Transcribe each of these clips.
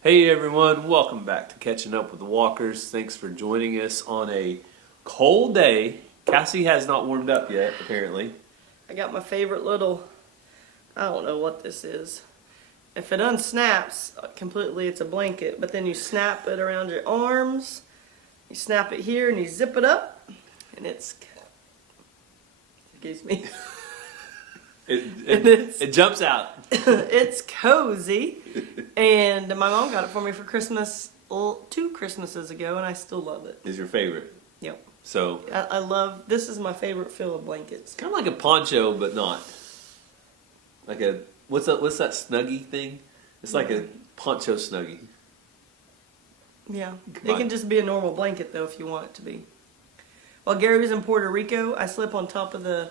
Hey everyone, welcome back to Catching Up with the Walkers. Thanks for joining us on a cold day. Cassie has not warmed up yet, apparently. I got my favorite little, I don't know what this is. If it unsnaps completely, it's a blanket, but then you snap it around your arms, you snap it here and you zip it up, and excuse me. It jumps out. It's cozy, and my mom got it for me for Christmas 2 Christmases ago, and I still love it. Is your favorite. Yep. So I love, this is my favorite feel of blankets. kind of like a poncho, but not. Like a, what's that Snuggie thing? It's like a poncho Snuggie. Yeah, it can just be a normal blanket though if you want it to be. While Gary was in Puerto Rico, I slept on top of the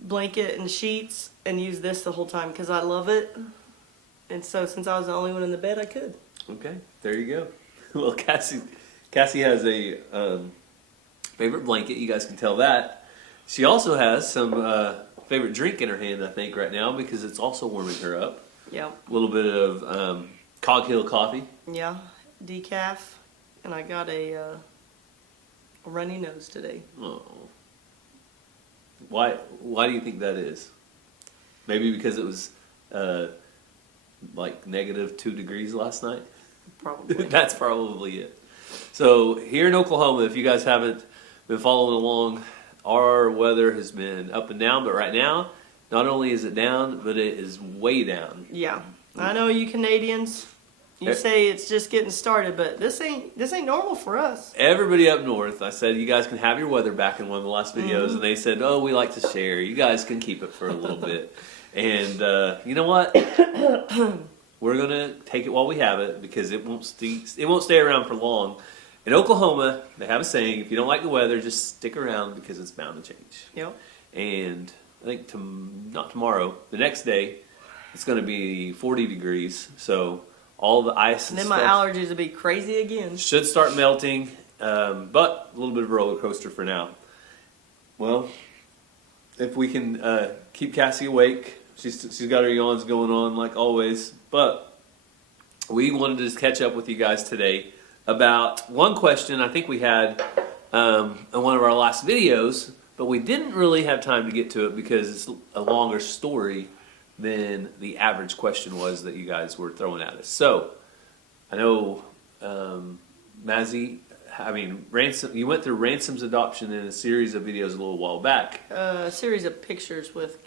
blanket and sheets and used this the whole time because I love it. And so since I was the only one in the bed, I could. Okay, there you go. Well, Cassie has a favorite blanket. You guys can tell that. She also has some favorite drink in her hand, I think, right now because it's also warming her up. Yeah. A little bit of Cog Hill coffee. Yeah, decaf, and I got a runny nose today. Oh. Why do you think that is? Maybe because it was like -2 degrees last night? Probably. That's probably it. So here in Oklahoma, if you guys haven't been following along, our weather has been up and down, but right now, not only is it down, but it is way down. Yeah, I know you Canadians. You say it's just getting started, but this ain't normal for us. Everybody up north, I said, you guys can have your weather back in one of the last videos, and they said, oh, we like to share. You guys can keep it for a little bit. And you know what? We're going to take it while we have it because it won't stay around for long. In Oklahoma, they have a saying, if you don't like the weather, just stick around because it's bound to change. Yep. And I think not tomorrow, the next day, it's going to be 40 degrees. So all the ice and then stuff my allergies will be crazy again. should start melting, but a little bit of a roller coaster for now. Well, if we can keep Cassie awake, she's got her yawns going on like always, but we wanted to just catch up with you guys today about one question I think we had in one of our last videos, but we didn't really have time to get to it because it's a longer story than the average question was that you guys were throwing at us. So, I know, Mazzy, Ransom, you went through Ransom's adoption in a series of videos a little while back. A series of pictures with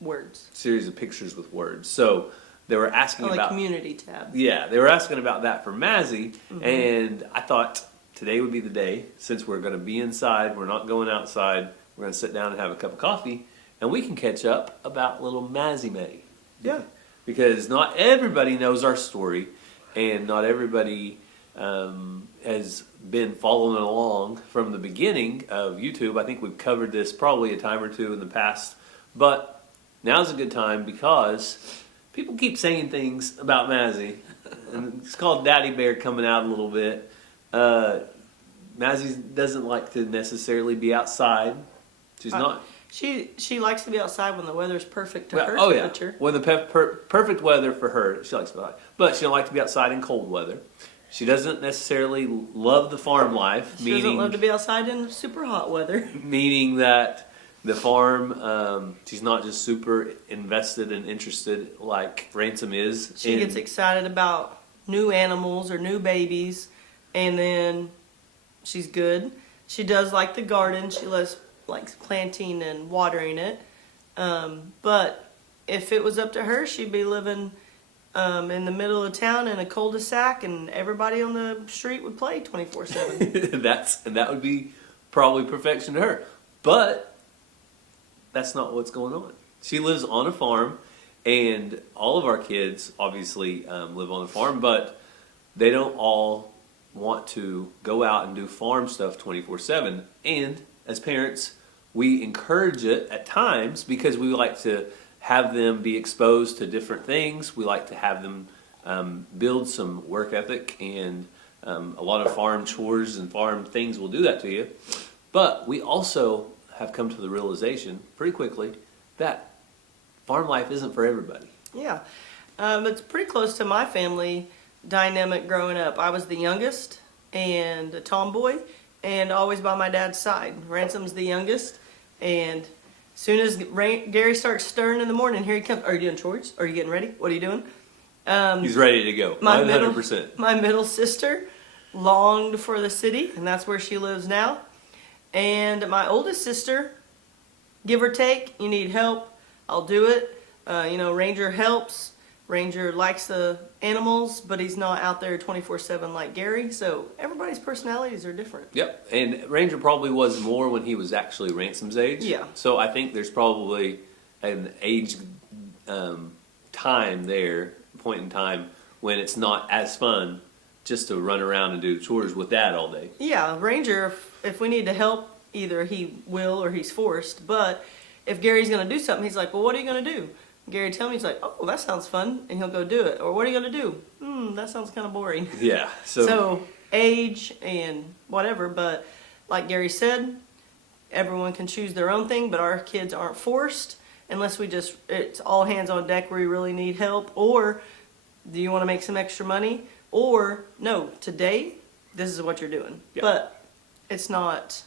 words. Series of pictures with words. So, they were asking the about... community tab. Yeah, they were asking about that for Mazzy, and I thought today would be the day, since we're going to be inside, we're not going outside, we're going to sit down and have a cup of coffee, and we can catch up about little Mazzy May. Yeah. Because not everybody knows our story, and not everybody has been following along from the beginning of YouTube. I think we've covered this probably a time or two in the past, but now's a good time because people keep saying things about Mazzy, and it's called Daddy Bear coming out a little bit. Mazzy doesn't like to necessarily be outside. She's not... She likes to be outside when the weather's perfect to her temperature. Yeah. When the perfect weather for her, she likes to be outside. But she don't like to be outside in cold weather. She doesn't necessarily love the farm life. She doesn't love to be outside in super hot weather. Meaning that the farm, she's not just super invested and interested like Ransom is. She gets excited about new animals or new babies, and then she's good. She does like the garden. She likes planting and watering it. But if it was up to her, she'd be living in the middle of town in a cul-de-sac, and everybody on the street would play 24/7. That would be probably perfection to her. But that's not what's going on. She lives on a farm, and all of our kids obviously live on the farm, but they don't all want to go out and do farm stuff 24/7. And as parents, we encourage it at times because we like to have them be exposed to different things. We like to have them build some work ethic, and a lot of farm chores and farm things will do that to you. But we also have come to the realization pretty quickly that farm life isn't for everybody. Yeah. It's pretty close to my family dynamic growing up. I was the youngest and a tomboy, and always by my dad's side. Ransom's the youngest, and as soon as Gary starts stirring in the morning, here he comes. Are you doing chores? Are you getting ready? What are you doing? He's ready to go. 100%. My middle sister longed for the city, and that's where she lives now. And my oldest sister, give or take, you need help, I'll do it. Ranger helps. Ranger likes the animals, but he's not out there 24/7 like Gary. So everybody's personalities are different. Yep, and Ranger probably was more when he was actually Ransom's age. Yeah. So I think there's probably an age point in time when it's not as fun just to run around and do chores with Dad all day. Yeah, Ranger, if we need to help, either he will or he's forced. But if Gary's going to do something, he's like, well, what are you going to do? Gary tell me, he's like, oh, that sounds fun, and he'll go do it. Or what are you going to do? That sounds kind of boring. Yeah. So age and whatever, but like Gary said, everyone can choose their own thing, but our kids aren't forced unless it's all hands on deck where you really need help, or do you want to make some extra money, or no, today, this is what you're doing. Yeah. But it's not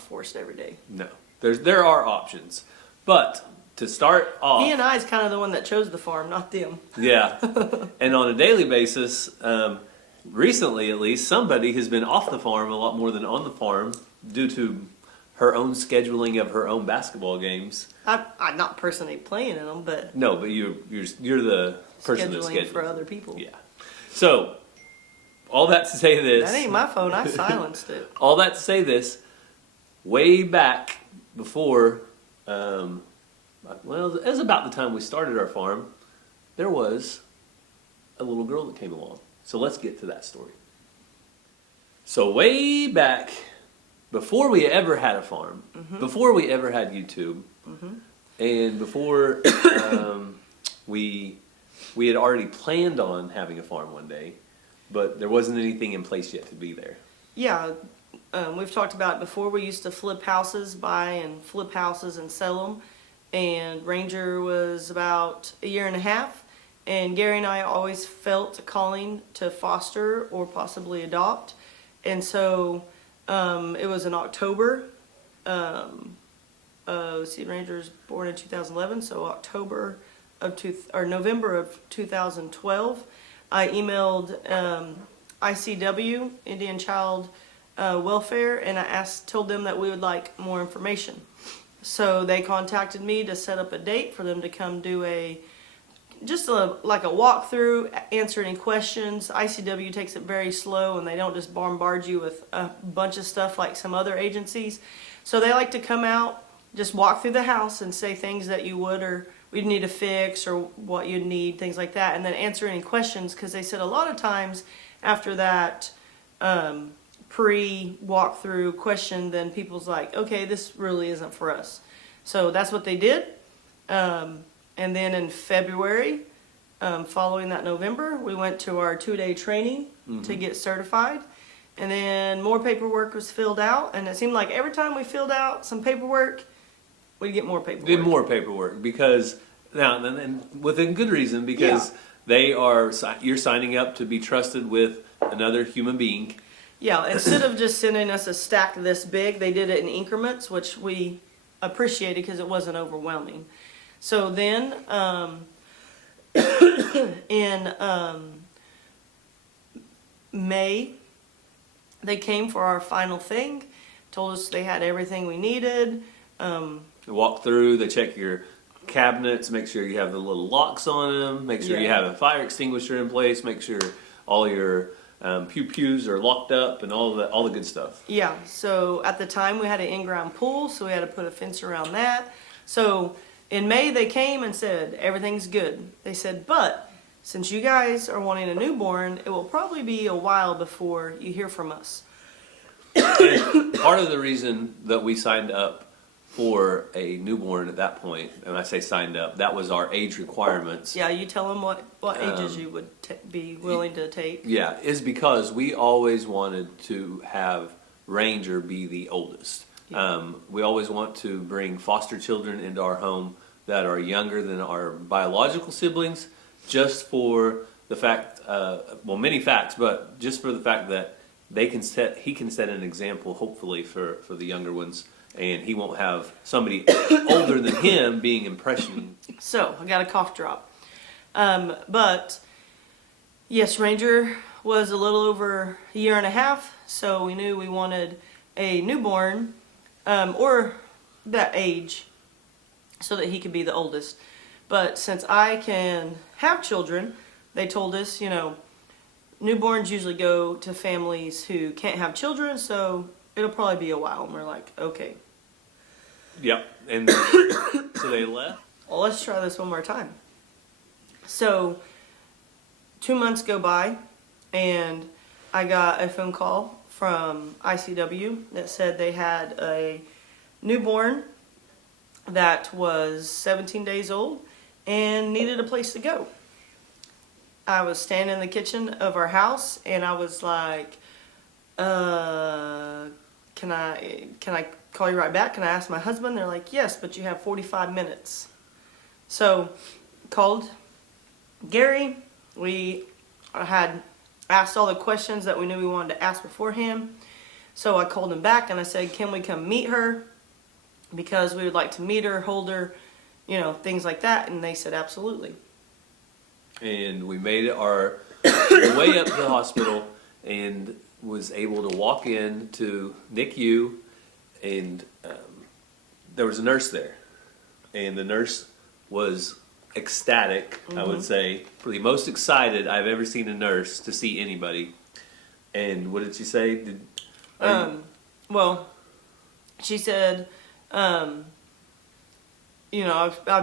forced every day. No. There are options. But to start off, He and I is kind of the one that chose the farm, not them. yeah. And on a daily basis, recently at least, somebody has been off the farm a lot more than on the farm due to her own scheduling of her own basketball games. I'm not personally playing in them, but No, but you're the person that's scheduling scheduling for other people. Yeah. So, all that to say this. That ain't my phone. I silenced it. All that to say this, way back before, it was about the time we started our farm, there was a little girl that came along. So let's get to that story. So way back, before we ever had a farm, before we ever had YouTube, and before we had already planned on having a farm one day, but there wasn't anything in place yet to be there. Yeah, we've talked about it before. We used to buy and flip houses and sell them. And Ranger was about a year and a half. And Gary and I always felt a calling to foster or possibly adopt. And so it was in October. Ranger was born in 2011, so November of 2012. I emailed ICW, Indian Child Welfare, and I told them that we would like more information. So they contacted me to set up a date for them to come do like a walkthrough, answer any questions. ICW takes it very slow, and they don't just bombard you with a bunch of stuff like some other agencies. So they like to come out, just walk through the house and say things that you would or we'd need to fix or what you'd need, things like that, and then answer any questions, because they said a lot of times after that pre-walkthrough question, then people's like, okay, this really isn't for us. So that's what they did. And then in February, following that November, we went to our 2-day training to get certified. And then more paperwork was filled out, and it seemed like every time we filled out some paperwork, we'd get more paperwork. Did more paperwork because now and within good reason, because you're signing up to be trusted with another human being. Yeah, instead of just sending us a stack this big, they did it in increments, which we appreciated because it wasn't overwhelming. So then in May, they came for our final thing, told us they had everything we needed. They walk through, they check your cabinets, make sure you have the little locks on them, make sure you have a fire extinguisher in place, make sure all your pews are locked up and all the good stuff. Yeah, so at the time we had an in-ground pool, so we had to put a fence around that. So in May they came and said, everything's good. They said, but since you guys are wanting a newborn, it will probably be a while before you hear from us. And part of the reason that we signed up for a newborn at that point, and I say signed up, that was our age requirements. Yeah, you tell them what ages you would be willing to take. Yeah, is because we always wanted to have Ranger be the oldest. Yeah. We always want to bring foster children into our home that are younger than our biological siblings, just for the fact, many facts, but just for the fact that he can set an example, hopefully, for the younger ones, and he won't have somebody older than him being impressioning. So, I got a cough drop. But, yes, Ranger was a little over a year and a half, so we knew we wanted a newborn, or that age, so that he could be the oldest. But since I can have children, they told us, newborns usually go to families who can't have children, so it'll probably be a while. And we're like, okay. Yep. And so they left. Well, let's try this one more time. So 2 months go by, and I got a phone call from ICW that said they had a newborn that was 17 days old and needed a place to go. I was standing in the kitchen of our house, and I was like, can I call you right back? Can I ask my husband? They're like, yes, but you have 45 minutes. So, called Gary. We had asked all the questions that we knew we wanted to ask beforehand. So I called him back and I said, can we come meet her? Because we would like to meet her, hold her, things like that. And they said, absolutely. And we made our way up to the hospital and was able to walk in to NICU, and there was a nurse there. And the nurse was ecstatic, I would say, for the most excited I've ever seen a nurse to see anybody. And what did she say? Well, she said, I've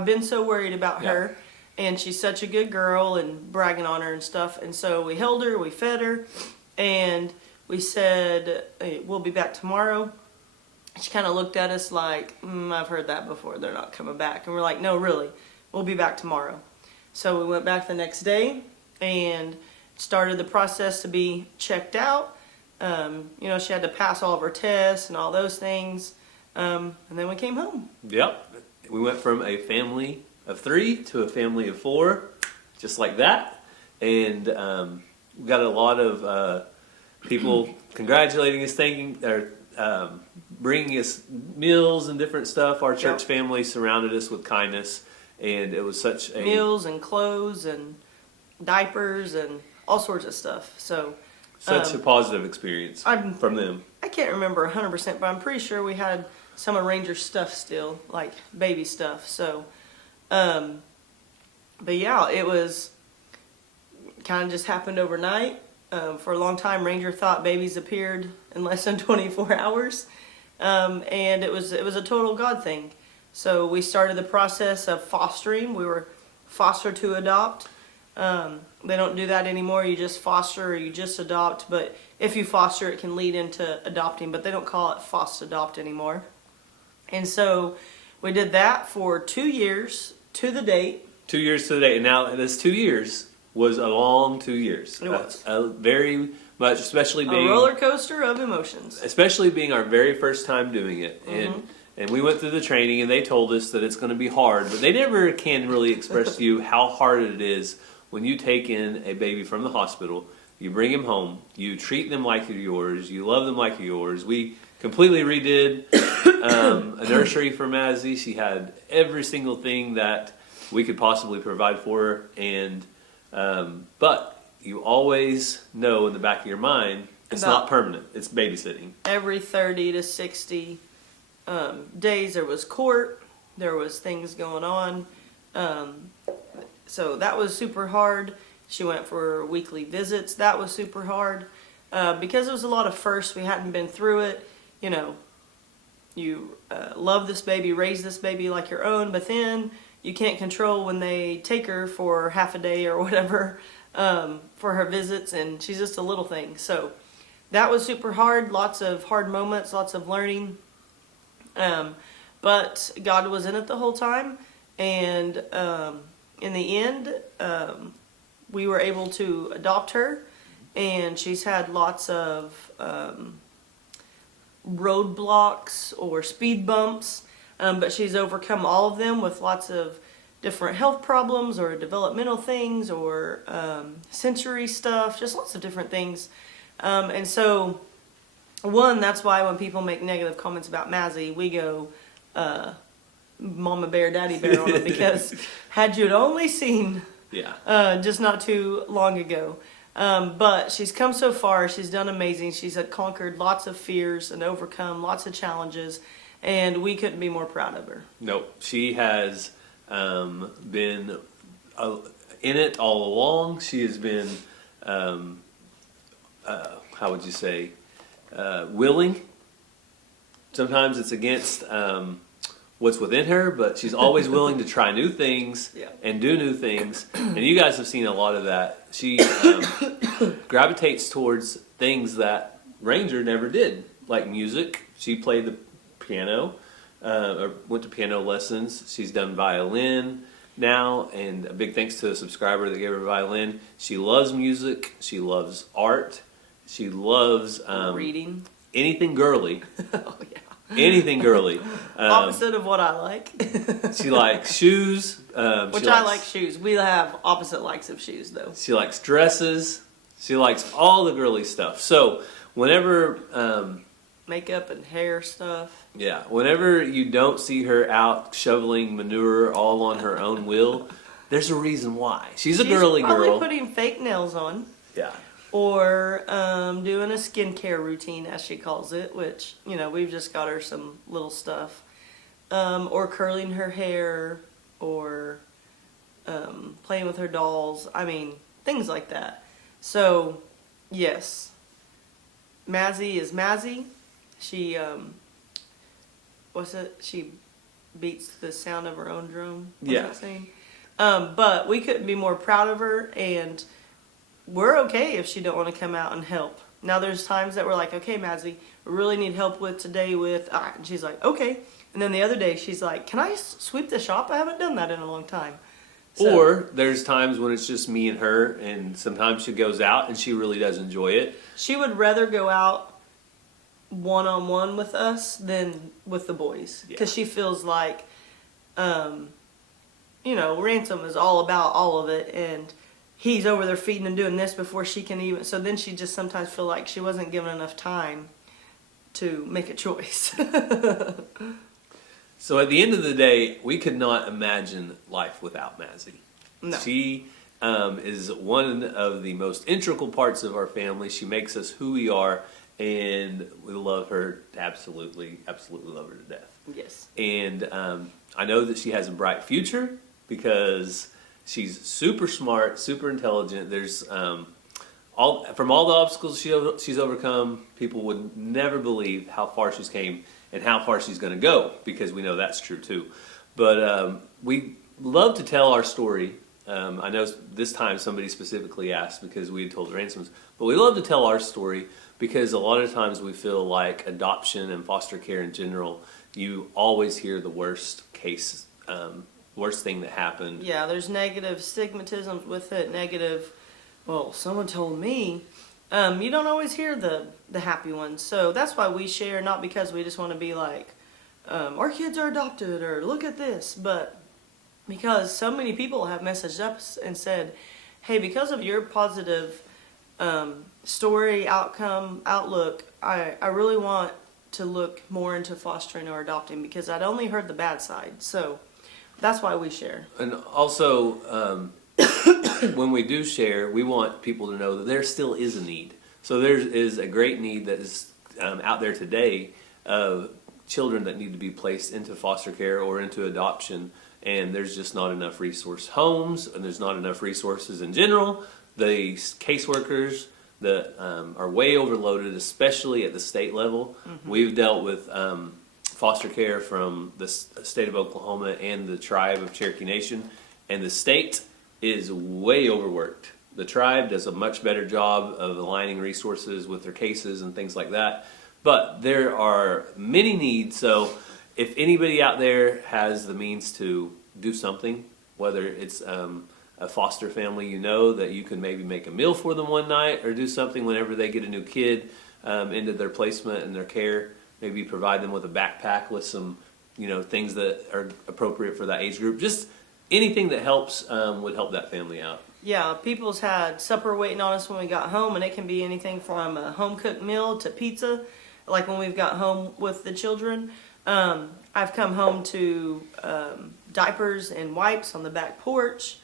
been so worried about her, and she's such a good girl, and bragging on her and stuff. And so we held her, we fed her, and we said, hey, we'll be back tomorrow. She kind of looked at us like, I've heard that before, they're not coming back. And we're like, no, really, we'll be back tomorrow. So we went back the next day and started the process to be checked out. She had to pass all of her tests and all those things. And then we came home. Yep. We went from a family of 3 to a family of 4, just like that. And we got a lot of people congratulating us, bringing us meals and different stuff. Our church family surrounded us with kindness, and it was such a... meals and clothes and diapers and all sorts of stuff. So such a positive experience from them. I can't remember 100%, but I'm pretty sure we had some of Ranger's stuff still, like baby stuff. So, but yeah, it was kind of just happened overnight. For a long time, Ranger thought babies appeared in less than 24 hours, and it was a total God thing. So we started the process of fostering. We were foster to adopt. They don't do that anymore. You just foster or you just adopt. But if you foster, it can lead into adopting. But they don't call it foster-adopt anymore. And so we did that for 2 years to the date. 2 years to the date. And now this 2 years was a long 2 years. It was. Very much, especially being... a roller coaster of emotions. Especially being our very first time doing it. And we went through the training, and they told us that it's going to be hard. But they never can really express to you how hard it is when you take in a baby from the hospital, you bring him home, you treat them like they're yours, you love them like they're yours. We completely redid a nursery for Mazzy. She had every single thing that we could possibly provide for her. And but you always know in the back of your mind, it's not permanent. It's babysitting. Every 30 to 60 days there was court, there was things going on. So that was super hard. She went for weekly visits. That was super hard. Because it was a lot of firsts. We hadn't been through it. You love this baby, raise this baby like your own, but then you can't control when they take her for half a day or whatever for her visits, and she's just a little thing. So that was super hard. Lots of hard moments, lots of learning. But God was in it the whole time, and in the end, we were able to adopt her, and she's had lots of roadblocks or speed bumps, but she's overcome all of them with lots of different health problems or developmental things or sensory stuff, just lots of different things. And so, that's why when people make negative comments about Mazzy, we go mama bear, daddy bear on it, because had you only seen just not too long ago. But she's come so far. She's done amazing. She's conquered lots of fears and overcome lots of challenges, and we couldn't be more proud of her. Nope. She has been in it all along. She has been, how would you say, willing. Sometimes it's against what's within her, but she's always willing to try new things and do new things. And you guys have seen a lot of that. She gravitates towards things that Ranger never did, like music. She played the piano, or went to piano lessons. She's done violin now, and a big thanks to a subscriber that gave her violin. She loves music. She loves art. She loves reading. Anything girly. Oh, yeah. Anything girly. Opposite of what I like. She likes shoes. I like shoes. We have opposite likes of shoes, though. She likes dresses. She likes all the girly stuff. So whenever... makeup and hair stuff. Yeah, whenever you don't see her out shoveling manure all on her own will, there's a reason why. She's a girly girl. She's probably putting fake nails on. Yeah. Or doing a skincare routine, as she calls it, which, we've just got her some little stuff. Or curling her hair, or playing with her dolls. I mean, things like that. So, yes. Mazzy is Mazzy. She, she beats the sound of her own drum. What's that saying? But we couldn't be more proud of her, and we're okay if she don't want to come out and help. Now there's times that we're like, okay, Mazzy, we really need help today with, and she's like, okay. And then the other day she's like, can I sweep the shop? I haven't done that in a long time. So, or there's times when it's just me and her, and sometimes she goes out and she really does enjoy it. She would rather go out one-on-one with us than with the boys, because she feels like, Ransom is all about all of it, and he's over there feeding and doing this before she can even. So then she just sometimes feel like she wasn't given enough time to make a choice. So at the end of the day, we could not imagine life without Mazzy. No. She is one of the most integral parts of our family. She makes us who we are, and we love her absolutely, absolutely love her to death. Yes. And I know that she has a bright future because she's super smart, super intelligent. There's from all the obstacles she's overcome, people would never believe how far she's came and how far she's going to go, because we know that's true too. But we love to tell our story. I know this time somebody specifically asked because we had told Ransoms, but we love to tell our story because a lot of times we feel like adoption and foster care in general, you always hear the worst case, worst thing that happened. Yeah, there's negative stigmatism with it, someone told me, you don't always hear the happy ones. So that's why we share, not because we just want to be like, our kids are adopted, or look at this, but because so many people have messaged us and said, hey, because of your positive story, outcome, outlook, I really want to look more into fostering or adopting, because I'd only heard the bad side. So that's why we share. And also, when we do share, we want people to know that there still is a need. So there is a great need that is out there today of children that need to be placed into foster care or into adoption, and there's just not enough resource homes, and there's not enough resources in general. The caseworkers that are way overloaded, especially at the state level. Mm-hmm. We've dealt with foster care from the state of Oklahoma and the tribe of Cherokee Nation, and the state is way overworked. The tribe does a much better job of aligning resources with their cases and things like that. But there are many needs, so if anybody out there has the means to do something, whether it's a foster family that you can maybe make a meal for them one night, or do something whenever they get a new kid into their placement and their care, maybe provide them with a backpack with some things that are appropriate for that age group. Just anything that helps would help that family out. Yeah, people's had supper waiting on us when we got home, and it can be anything from a home cooked meal to pizza. Like when we've got home with the children, I've come home to diapers and wipes on the back porch.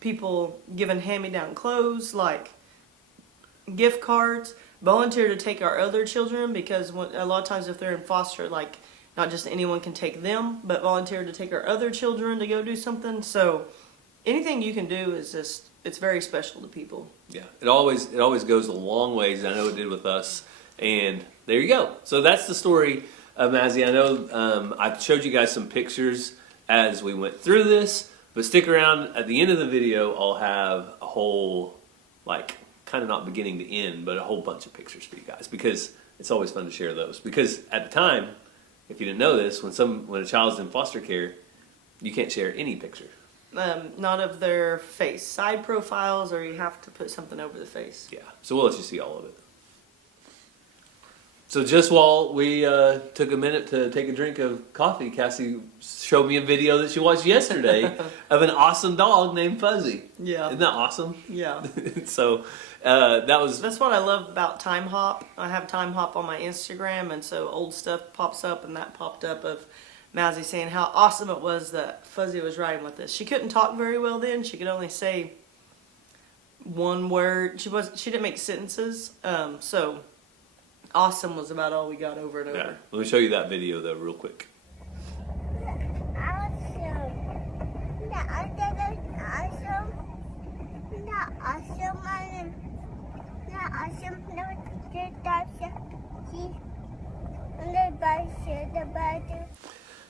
People giving hand-me-down clothes, like gift cards. Volunteer to take our other children, because a lot of times if they're in foster, like not just anyone can take them, but volunteer to take our other children to go do something. So anything you can do is just, it's very special to people. Yeah, it always goes a long ways. I know it did with us, and there you go. So that's the story of Mazzy. I know I showed you guys some pictures as we went through this, but stick around. At the end of the video, I'll have a whole, like, kind of not beginning to end, but a whole bunch of pictures for you guys, because it's always fun to share those. Because at the time, if you didn't know this, when a child's in foster care, you can't share any picture. Not of their face. Side profiles, or you have to put something over the face. Yeah, so we'll let you see all of it. So just while we took a minute to take a drink of coffee, Cassie showed me a video that she watched yesterday of an awesome dog named Fuzzy. Yeah. Isn't that awesome? Yeah. So that's what I love about Time Hop. I have Time Hop on my Instagram, and so old stuff pops up, and that popped up of Mazzy saying how awesome it was that Fuzzy was riding with us. She couldn't talk very well then. She could only say one word. She didn't make sentences. So awesome was about all we got over and over. Yeah. Let me show you that video though real quick.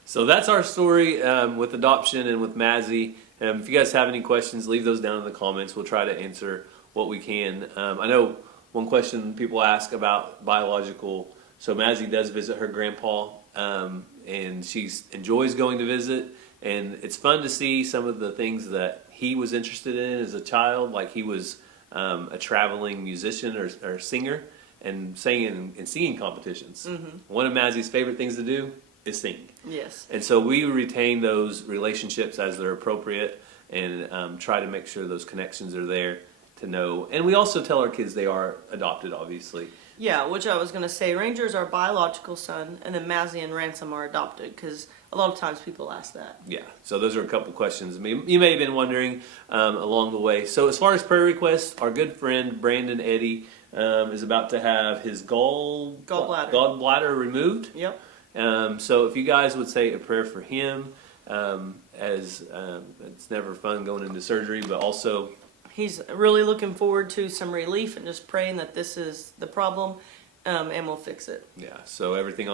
So that's our story with adoption and with Mazzy. If you guys have any questions, leave those down in the comments. We'll try to answer what we can. I know one question people ask about biological. So Mazzy does visit her grandpa, and she enjoys going to visit. And it's fun to see some of the things that he was interested in as a child. Like he was a traveling musician or singer, and singing and singing competitions. Mm-hmm. One of Mazzy's favorite things to do is sing. Yes. And so we retain those relationships as they're appropriate, and try to make sure those connections are there to know. And we also tell our kids they are adopted, obviously. Yeah, which I was going to say, Ranger's our biological son, and then Mazzy and Ransom are adopted, because a lot of times people ask that. Yeah, so those are a couple questions you may have been wondering along the way. So as far as prayer requests, our good friend Brandon Eddy is about to have his gallbladder removed. Yep. So if you guys would say a prayer for him, as it's never fun going into surgery, but also he's really looking forward to some relief, and just praying that this is the problem, and we'll fix it. Yeah, so everything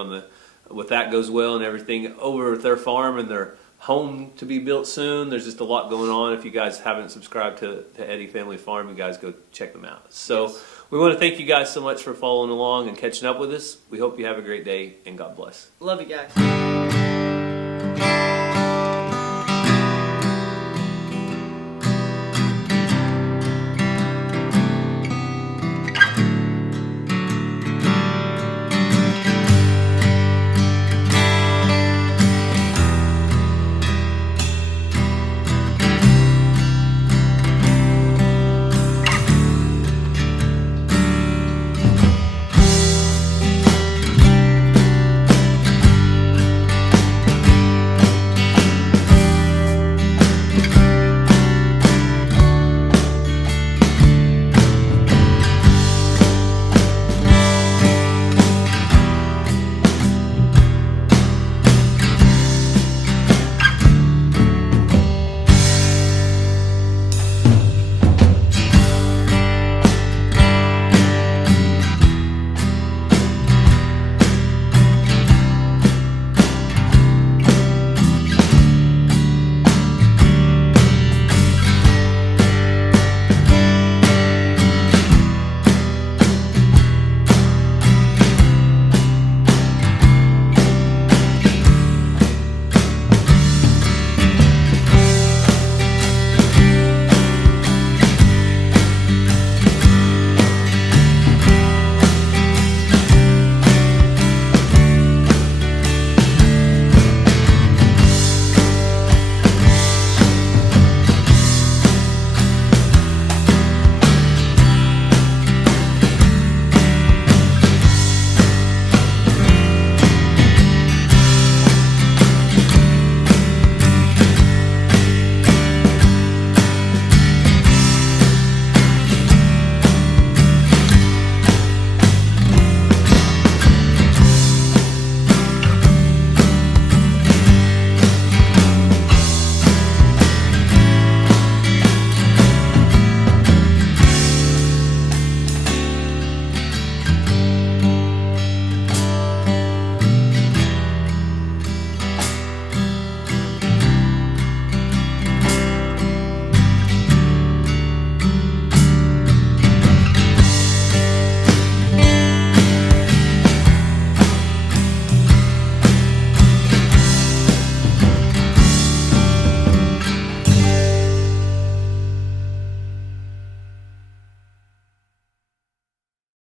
with that goes well, and everything over at their farm and their home to be built soon. There's just a lot going on. If you guys haven't subscribed to Eddy Family Farm, you guys go check them out. So yes. We want to thank you guys so much for following along and catching up with us. We hope you have a great day, and God bless. Love you guys.